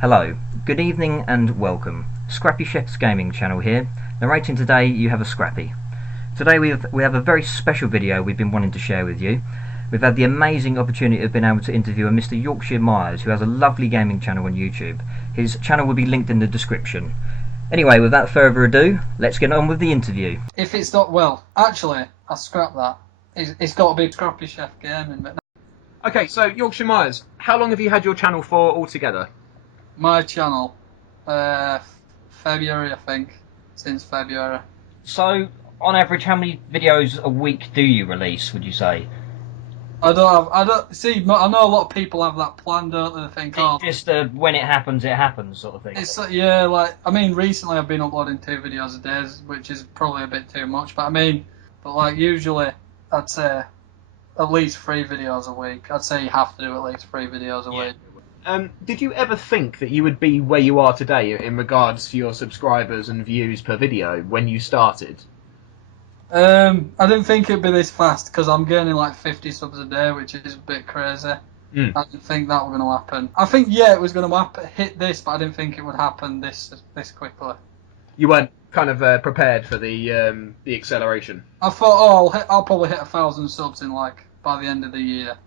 Hello, good evening and welcome. Scrappy Chef's Gaming channel here. Narrating today, you have a Scrappy. Today we have a very special video we've been wanting to share with you. We've had the amazing opportunity of being able to interview a Mr. YorkshireMyers who has a lovely gaming channel on YouTube. His channel will be linked in the description. Anyway, without further ado, let's get on with the interview. If it's not, well, actually, I'll scrap that. It's got to be Scrappychefgaming, but Okay, so YorkshireMyers, how long have you had your channel for altogether? my channel, February, I think, since February. So, on average, how many videos a week do you release, would you say? I know a lot of people have that plan, don't they? They think, oh, Just when it happens sort of thing. it's recently I've been uploading 2 videos a day, which is probably a bit too much, but usually I'd say at least 3 videos a week. I'd say you have to do at least 3 videos a week. Did you ever think that you would be where you are today in regards to your subscribers and views per video when you started? I didn't think it'd be this fast because I'm gaining like 50 subs a day, which is a bit crazy. I didn't think that was going to happen. I think it was going to hit this, but I didn't think it would happen this quickly. You weren't kind of prepared for the acceleration. I thought, I'll probably hit 1,000 subs in by the end of the year,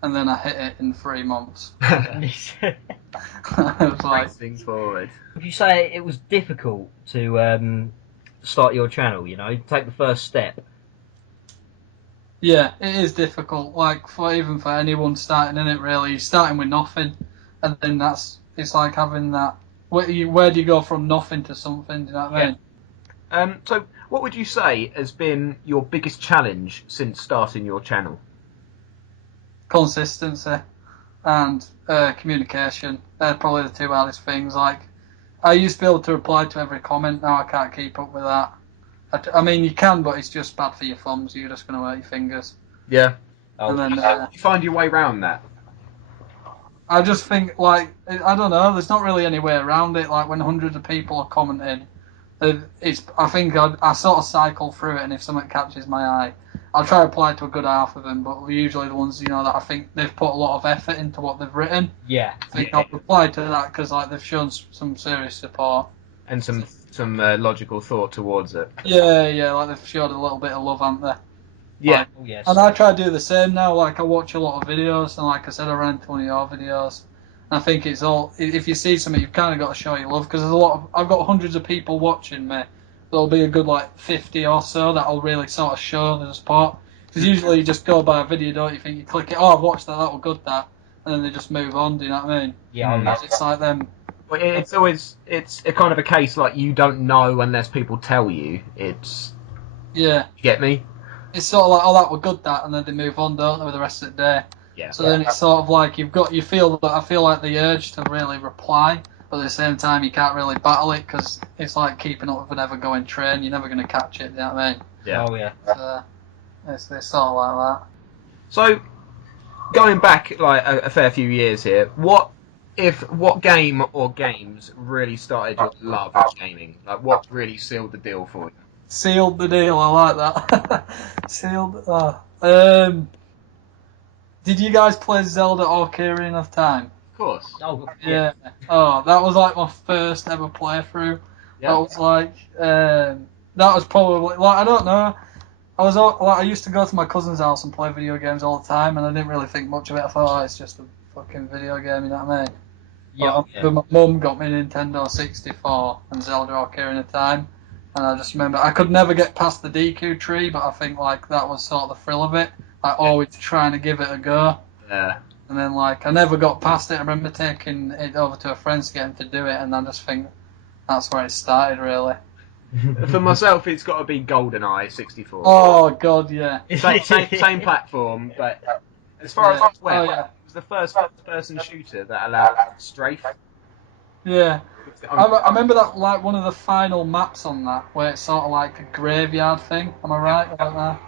and then I hit it in 3 months. It was like, things forward. Would you say it was difficult to start your channel, take the first step? yeah, it is difficult. Even for anyone starting in it, really, you're starting with nothing, and then it's like having that. Where do you go from nothing to something? Do you know what I mean? So, what would you say has been your biggest challenge since starting your channel? Consistency and communication. They're probably the 2 hardest things. I used to be able to reply to every comment. Now I can't keep up with that. I mean, you can, but it's just bad for your thumbs. You're just going to hurt your fingers. Yeah. And then How do you find your way around that? I just think, I don't know. There's not really any way around it. When hundreds of people are commenting, I think I sort of cycle through it, and if something catches my eye, I'll try to reply to a good half of them, but usually the ones that I think they've put a lot of effort into what they've written. Yeah. I think I'll reply to that because they've shown some serious support And some logical thought towards it. Yeah, they've showed a little bit of love, haven't they? Yeah. Yes. And I try to do the same now. I watch a lot of videos, and like I said, I ran into one of your videos. And I think it's all, if you see something, you've kind of got to show your love, because I've got hundreds of people watching me. There'll be a good 50 or so that'll really sort of show the support. Because usually you just go by a video, don't you? Think you click it, I've watched that was good, that. And then they just move on, do you know what I mean? Yeah. It's like them. Well, it's a kind of a case you don't know unless people tell you. Yeah. You get me? It's sort of like, that was good, that, and then they move on, don't they, with the rest of the day. Yeah. So then it's sort of like I feel like the urge to really reply, but at the same time you can't really battle it because it's like keeping up with an ever-going train. You're never going to catch it. You know what I mean? Yeah. Oh yeah. It's sort of like that. So, going back a fair few years here, what game or games really started your love of gaming? What really sealed the deal for you? Sealed the deal. I like that. Sealed. Did you guys play Zelda Ocarina of Time? Of course. Oh Yeah. Oh, that was my first ever playthrough. Yeah. That was that was probably I don't know. I used to go to my cousin's house and play video games all the time, and I didn't really think much of it. I thought, it's just a fucking video game, you know what I mean? Yeah. But my mum got me a Nintendo 64 and Zelda Ocarina of Time, and I just remember I could never get past the DQ tree, but I think that was sort of the thrill of it. Always trying to give it a go. Yeah. And then I never got past it. I remember taking it over to a friend to get him to do it, and I just think that's where it started, really. For myself, it's got to be GoldenEye 64. Oh God, yeah. Same platform, but as far as I was aware, it was the first first-person shooter that allowed strafe. Yeah. I remember that one of the final maps on that, where it's sort of like a graveyard thing. Am I right about that?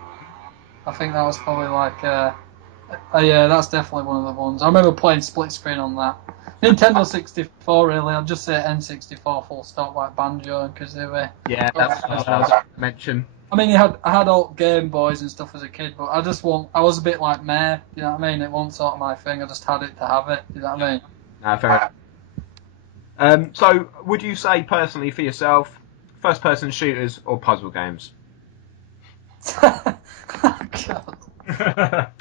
I think that was probably yeah, that's definitely one of the ones. I remember playing split screen on that. Nintendo 64, really. I'd just say N64 full stop, like Banjo and Kazooie. Yeah, that's what I was going to mention. I mean, I had old Game Boys and stuff as a kid, but I was a bit like meh, you know what I mean? It wasn't sort of my thing, I just had it to have it, you know what I mean? No, fair enough. So, would you say personally for yourself, first-person shooters or puzzle games? Oh,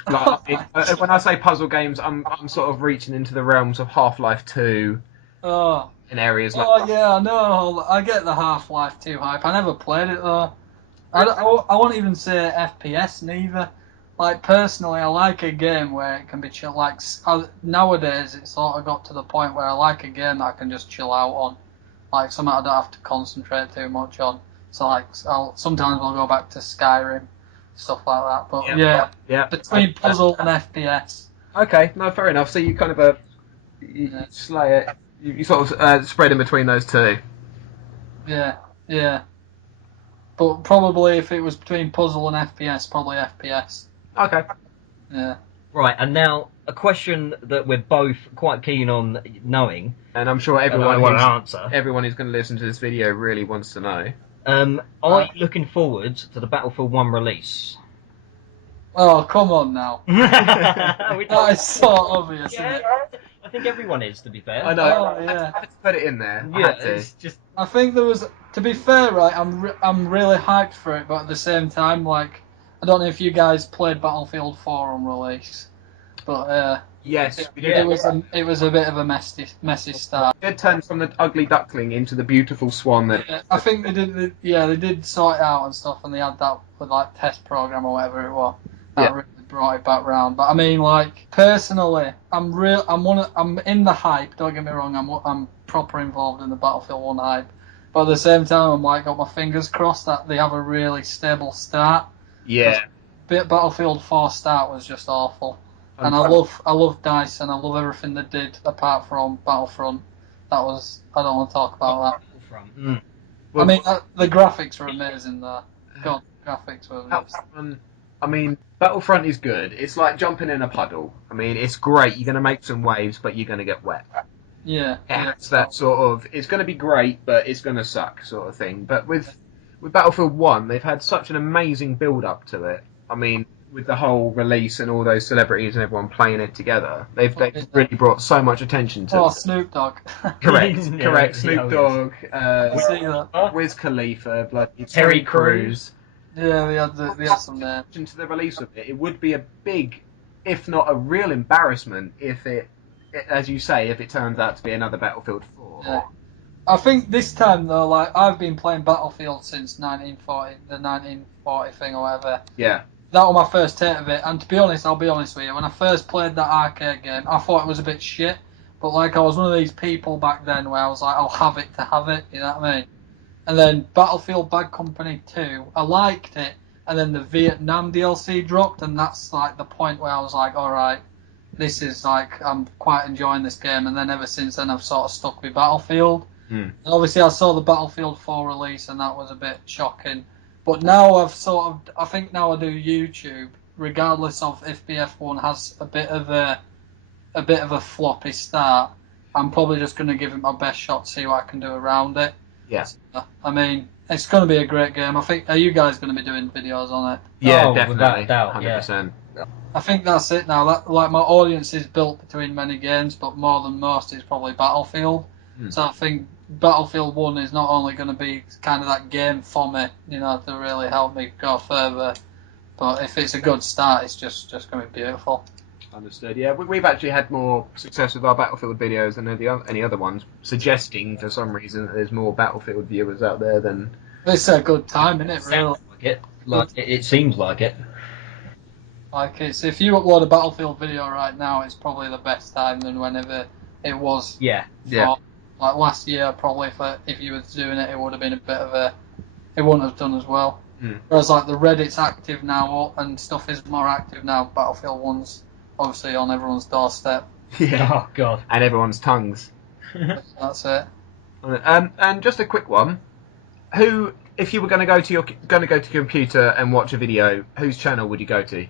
God. When I say puzzle games, I'm sort of reaching into the realms of Half-Life 2 Oh. in areas like. Oh yeah, I know. I get the Half-Life 2 hype. I never played it though. I won't even say FPS neither. Like personally, I like a game where it can be chill. Like nowadays, it's sort of got to the point where I like a game that I can just chill out on. Like something I don't have to concentrate too much on. So like, sometimes I'll go back to Skyrim, stuff like that. But yeah, between puzzle and FPS. Okay, no, fair enough. So you kind of you slay it. You sort of spread in between those two. Yeah. But probably if it was between puzzle and FPS, probably FPS. Okay. Yeah. Right, and now a question that we're both quite keen on knowing, and I'm sure everyone who's going to listen to this video really wants to know. Are you looking forward to the Battlefield 1 release? Oh, come on now. That is so obvious, yeah, isn't it? I think everyone is, to be fair. I know. Oh, yeah. I had to put it in there. Yeah, it's just. I think there was. To be fair, right, I'm really hyped for it, but at the same time, like, I don't know if you guys played Battlefield 4 on release, but yes, it was a bit of a messy start. It turned from the ugly duckling into the beautiful swan. That I think they did sort it out and stuff, and they had that with like test program or whatever it was. That really brought it back round. But I mean, like personally, I'm in the hype. Don't get me wrong. I'm proper involved in the Battlefield 1 hype. But at the same time, I'm like got my fingers crossed that they have a really stable start. Yeah. Battlefield 4 start was just awful, and I love DICE and I love everything they did apart from Battlefront. I don't want to talk about that. Battlefront. I mean, the graphics were amazing there. God, graphics were amazing. I mean, Battlefront is good. It's like jumping in a puddle. I mean, it's great. You're going to make some waves, but you're going to get wet. Yeah. It's that sort of, it's going to be great, but it's going to suck sort of thing. But with Battlefield 1, they've had such an amazing build-up to it. I mean, with the whole release and all those celebrities and everyone playing it together, they've really brought so much attention to it. Oh, Snoop Dogg. Correct. Snoop Dogg, Wiz Khalifa, bloody Terry Crews. Yeah, they had some there. To the release of it, it would be a big, if not a real embarrassment, if it, as you say, if it turns out to be another Battlefield 4. Yeah. I think this time though, like I've been playing Battlefield since the 1940 thing or whatever. Yeah. That was my first taste of it, and to be honest, I'll be honest with you, when I first played that arcade game, I thought it was a bit shit, but like I was one of these people back then where I was like, I'll have it to have it, you know what I mean? And then Battlefield Bad Company 2, I liked it, and then the Vietnam DLC dropped, and that's like the point where I was like, alright, this is like, I'm quite enjoying this game, and then ever since then I've sort of stuck with Battlefield. And obviously I saw the Battlefield 4 release, and that was a bit shocking. But now I think now I do YouTube, regardless of if BF1 has a bit of a floppy start, I'm probably just going to give it my best shot, see what I can do around it. Yes. I mean, it's going to be a great game. I think, are you guys going to be doing videos on it? Yeah, definitely. Without doubt, 100%. Yeah. I think that's it now. Like my audience is built between many games, but more than most is probably Battlefield. So I think Battlefield 1 is not only going to be kind of that game for me, you know, to really help me go further, but if it's a good start, it's just going to be beautiful. Understood. Yeah, we've actually had more success with our Battlefield videos than any other ones, suggesting for some reason that there's more Battlefield viewers out there than. It's a good time, isn't it? Really. It seems like it. Like if you upload a Battlefield video right now, it's probably the best time than whenever it was. Yeah. Like last year, probably if you were doing it, it would have been a bit of a. It wouldn't have done as well. Whereas like the Reddit's active now and stuff is more active now. Battlefield 1's obviously on everyone's doorstep. Yeah. Oh God. And everyone's tongues. That's it. And just a quick one. Who, if you were going to go to your computer and watch a video, whose channel would you go to?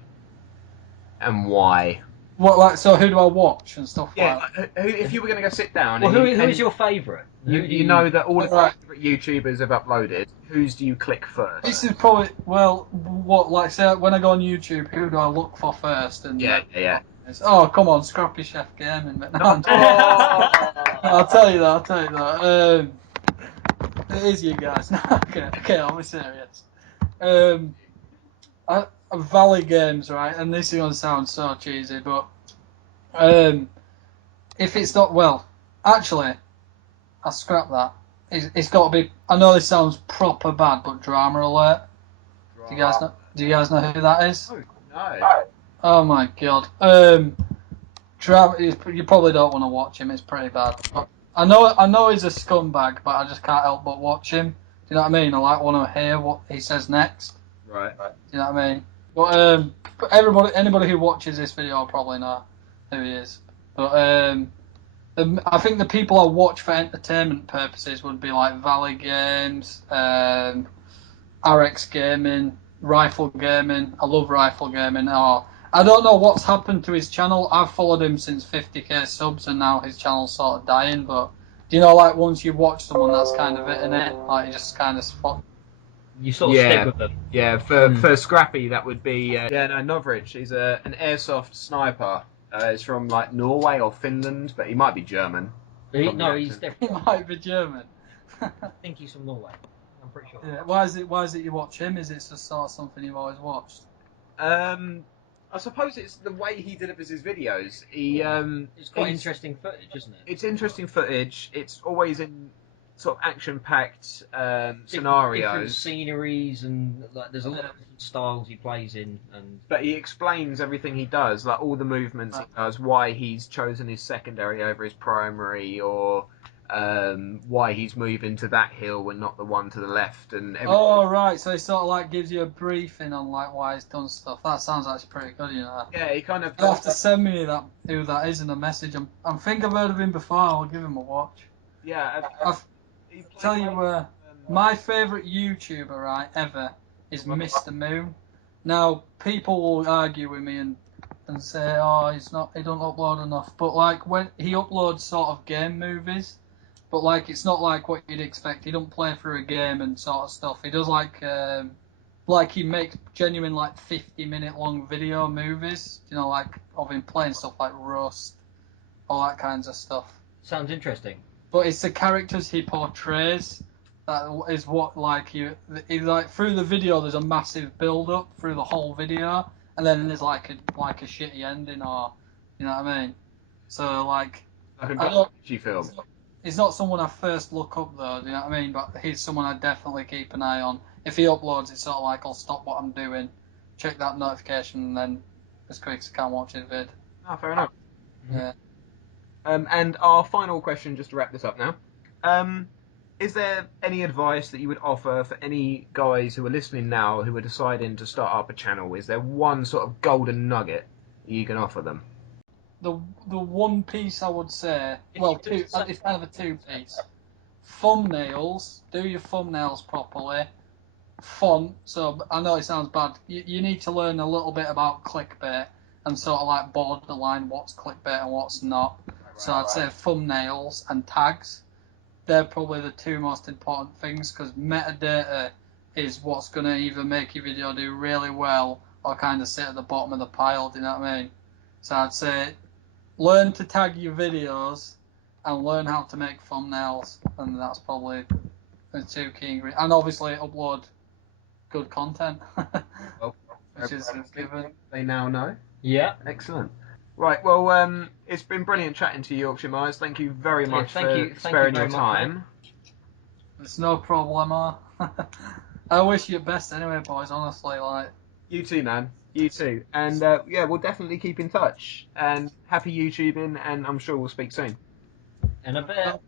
And why? What, like, so who do I watch and stuff like that? If you were going to go sit down... Well, who is your favourite? You know that all of the favourite YouTubers have uploaded. Whose do you click first? This is probably... Well, say, when I go on YouTube, who do I look for first? And Yeah. oh, come on, Scrappychefgaming. I'll tell you that. I'll tell you that. It is you guys. Okay, I'll be serious. Valley games, right? And this is gonna sound so cheesy, but if it's not well, actually, I'll scrap that. It's got to be. I know this sounds proper bad, but Drama Alert. Do you guys know? Do you guys know who that is? Oh, no. Oh my god. Drama. You probably don't want to watch him. It's pretty bad. But I know he's a scumbag, but I just can't help but watch him. Do you know what I mean? I like want to hear what he says next. Right. Do you know what I mean? But anybody who watches this video will probably know who he is. But I think the people I watch for entertainment purposes would be like Valley Games, RX Gaming, Rifle Gaming. I love Rifle Gaming. Or I don't know what's happened to his channel. I've followed him since 50k subs, and now his channel's sort of dying. But do you know, like once you watch someone, that's kind of it, innit? Like you just kind of spot. You sort of stick with them. Yeah, for Scrappy, that would be Novrich. He's an airsoft sniper. He's from like Norway or Finland, but he might be German. He's He definitely. might be German. I think he's from Norway. I'm pretty sure. Yeah. Why is it you watch him? Is it just sort of something you've always watched? I suppose it's the way he delivers his videos. It's quite interesting footage, isn't it? It's interesting footage. It's always in sort of action-packed scenarios. Different sceneries, and like there's a lot of different styles he plays in, But he explains everything he does, like all the movements he does, why he's chosen his secondary over his primary, or why he's moving to that hill and not the one to the left, and everything. Oh right, so he sort of like gives you a briefing on like why he's done stuff. That sounds actually pretty good, you know. Yeah, he kind of. You'll have to send me who that is in a message. I think I've heard of him before. I'll give him a watch. Yeah, Tell you, my favourite YouTuber right ever is Mr. Moon. Now people will argue with me and say, oh, he don't upload enough. But like when he uploads sort of game movies, but like it's not like what you'd expect. He don't play through a game and sort of stuff. He does like he makes genuine like 50-minute long video movies. You know, like of him playing stuff like Rust, all that kinds of stuff. sounds interesting. But it's the characters he portrays that is what like he like through the video. There's a massive build up through the whole video, and then there's like a shitty ending, or you know what I mean. So like a documentary film. He's not someone I first look up though. Do you know what I mean? But he's someone I definitely keep an eye on. If he uploads, it's sort of like I'll stop what I'm doing, check that notification, and then as quick as I can watch his vid. Oh, fair enough. Yeah. And our final question, just to wrap this up now. Is there any advice that you would offer for any guys who are listening now who are deciding to start up a channel? Is there one sort of golden nugget you can offer them? The one piece I would say, well, it's kind of a two-piece. Thumbnails, do your thumbnails properly. Font, so I know it sounds bad. You need to learn a little bit about clickbait and sort of like borderline what's clickbait and what's not. So I'd say thumbnails and tags. They're probably the two most important things because metadata is what's going to either make your video do really well or kind of sit at the bottom of the pile, do you know what I mean? So I'd say learn to tag your videos and learn how to make thumbnails, and that's probably the two key ingredients. And obviously upload good content, Well, which is given. they now know. Yeah. Excellent. Right, well, it's been brilliant chatting to you, YorkshireMyers. Thank you very much for sparing your time. It's no problemo. I wish you the best anyway, boys, honestly, like. You too, man. You too. And, yeah, we'll definitely keep in touch. And happy YouTubing, and I'm sure we'll speak soon. In a bit.